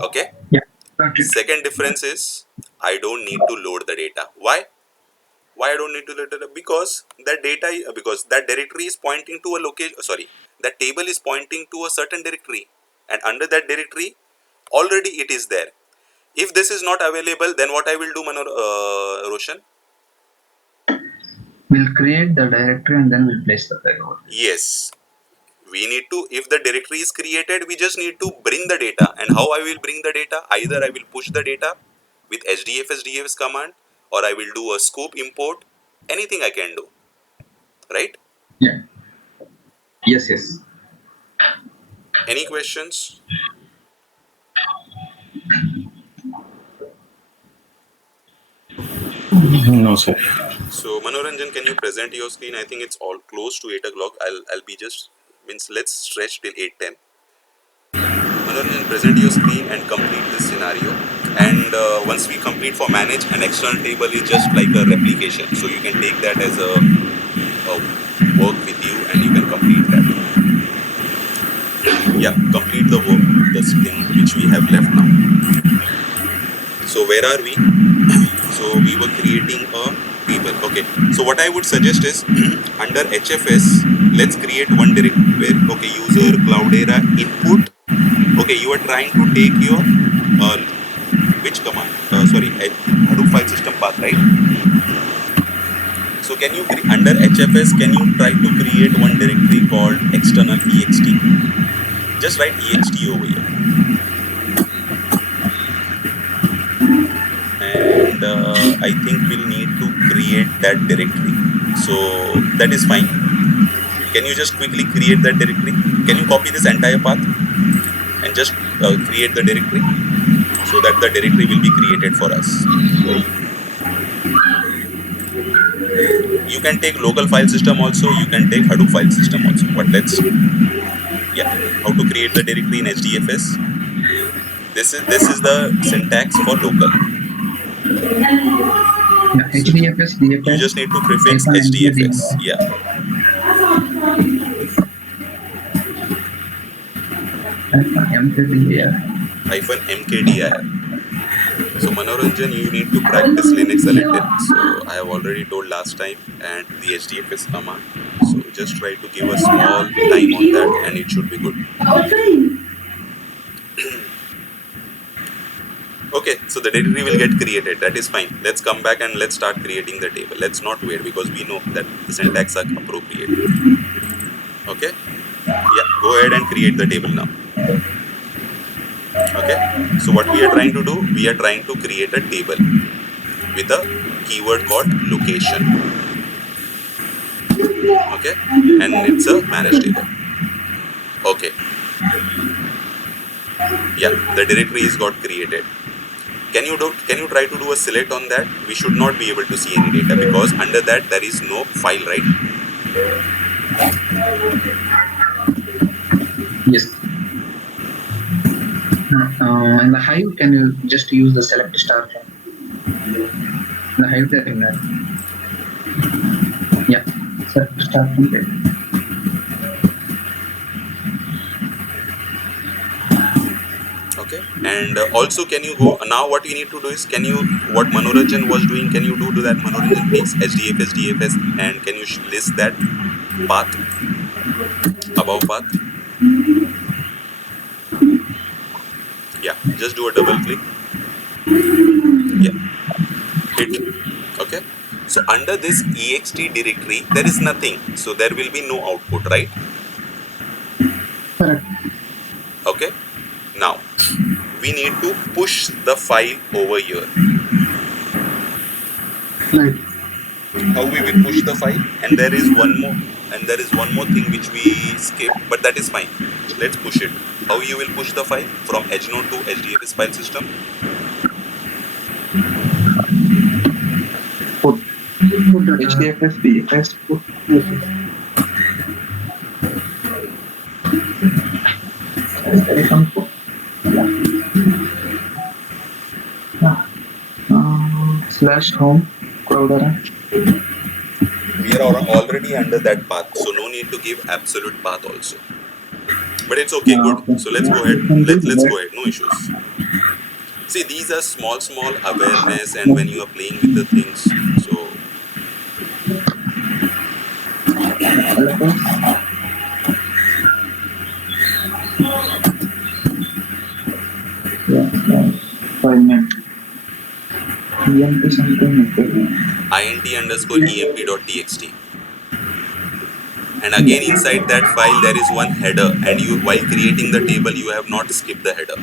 Okay. Yeah, got it. Second difference is I don't need to load the data. Why? Why I don't need to load the data? Because that data, because that directory is pointing to a location. Sorry, that table is pointing to a certain directory, and under that directory, already it is there. If this is not available, then what I will do, Roshan? We'll create the directory and then we'll place the payload. Yes, we need to, if the directory is created, we just need to bring the data. And how I will bring the data? Either I will push the data with hdfs command, or I will do a scope import. Anything I can do, right? Yeah. Yes, yes. Any questions? No, sir. So Manoranjan, can you present your screen? I think it's all close to 8 o'clock. I'll be just, means let's stretch till 8:10. Manoranjan, present your screen and complete this scenario. And once we complete for manage, an external table is just like a replication. So you can take that as a work with you, and you can complete that. Yeah, complete the work, this thing which we have left now. So where are we? So we were creating a table. Okay. So what I would suggest is under HFS, let's create one directory where, okay, user Cloudera input. Okay, you are trying to take your uh, which command? Sorry, Hadoop file system path, right? So can you under HFS, can you try to create one directory called external ext? Just write ext over here, and I think we'll need to create that directory. So that is fine. Can you just quickly create that directory? Can you copy this entire path and just create the directory so that the directory will be created for us? You can take local file system also. You can take Hadoop file system also. But let's, yeah, how to create the directory in HDFS. This is the syntax for local. Yeah, So HDFS, you DFS, just need to prefix hyphen HDFS. MKDR, Yeah, hyphen MKDR. hyphen mkdir. So Manoranjan, you need to practice Linux a little. So I have already told last time, and the HDFS command. So just try to give a small time on that, and it should be good. Okay, so the directory will get created. That is fine. Let's come back and let's start creating the table. Let's not wait because we know that the syntax are appropriate. Okay, yeah, go ahead and create the table now. Okay, so what we are trying to do, we are trying to create a table with a keyword called location. Okay, and it's a managed table. Okay, yeah, the directory is got created. Can you try to do a select on that? We should not be able to see any data because under that there is no file, right? Yes. In the Hive, can you just use the select star from the Hive terminal? Yeah, select star from there. Okay, and also can you go now? What we need to do is, can you, what Manoranjan was doing, can you do to that Manoranjan, please? HDFS, and can you list that path, above path? Yeah, just do a double click. Yeah, hit. Okay, so under this ext directory there is nothing, so there will be no output, right? Correct. Okay, now we need to push the file over here. Right. How we will push the file? And there is one more thing which we skipped, but that is fine. Let's push it. How you will push the file from edge node to HDFS file system? Put HDFS, BFS, put. There is some put. Slash home, crowder. We are already under that path, so no need to give absolute path also. But it's okay, good. Okay. So let's go Yeah, ahead. you can do Let's that. go ahead. No issues. See, these are small awareness, and when you are playing with the things, so Yeah, fine. EMP something. int underscore emp.txt. And again inside that file there is one header, and you, while creating the table, you have not skipped the header.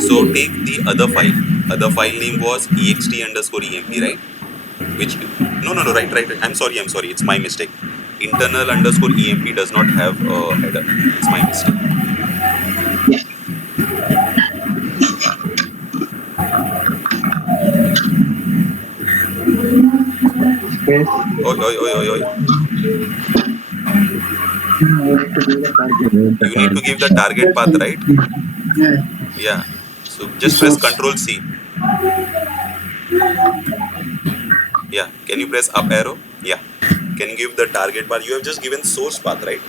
So take the other file. Other file name was ext underscore emp, right? Which no, right. I'm sorry. It's my mistake. Internal underscore emp does not have a header. It's my mistake. Space. Oi, oi, oi, oi, oi. The You need to target. give the target path, right? Yeah. Yeah. So just press Resource. Control C. Yeah. Can you press up arrow? Yeah. Can you give the target path? You have just given source path, right?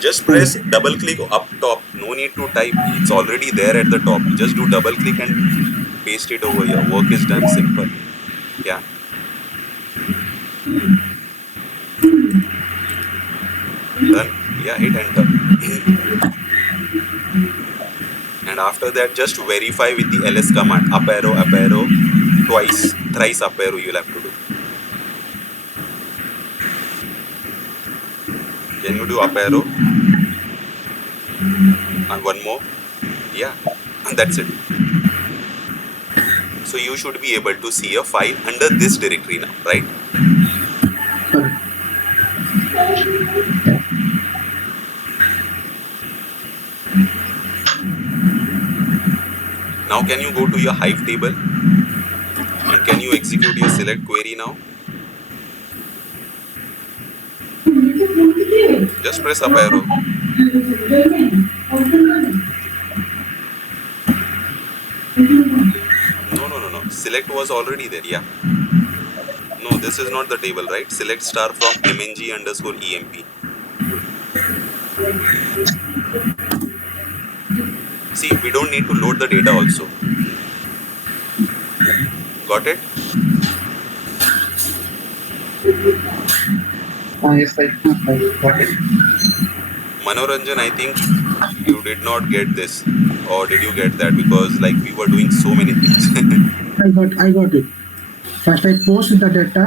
Just press double click up top. No need to type. It's already there at the top. Just do double click and paste it over here. Work is done. Simple. Yeah. Done. Yeah. Hit enter. And after that, just verify with the ls command. Up arrow, twice, thrice up arrow you'll have to do. Can you do up arrow? And one more. Yeah. And that's it. So you should be able to see a file under this directory now, right? Now can you go to your Hive table and can you execute your select query now? Just press up arrow. No. Select was already there, yeah. No, this is not the table, right? Select star from mng underscore emp. See, we don't need to load the data also. Got it? Yes, I got it. Manoranjan, I think You did not get this, or did you get that? Because like we were doing so many things. I got it. First, I post the data,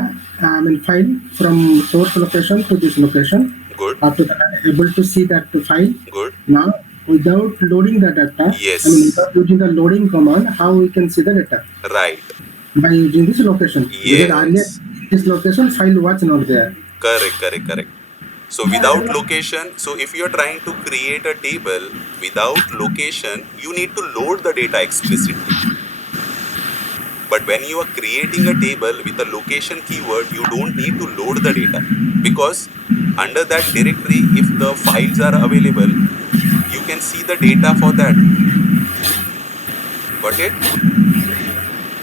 file from source location to this location. Good, After that, I'm able to see that file. good. Now, without loading the data, Yes, without using the loading command, how we can see the data? right. By using this location. Because earlier, Yes, this location file was not there. correct, correct, correct. So without location, so if you are trying to create a table without location, you need to load the data explicitly. But when you are creating a table with a location keyword, you don't need to load the data, because under that directory, if the files are available, you can see the data for that. Got it?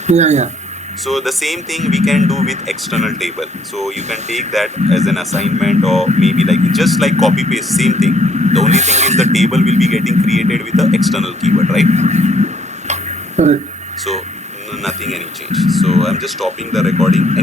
Yeah. So the same thing we can do with external table. So you can take that as an assignment, or maybe like just like copy paste, same thing. The only thing is the table will be getting created with the external keyword, right? Correct. So nothing any change. So I'm just stopping the recording.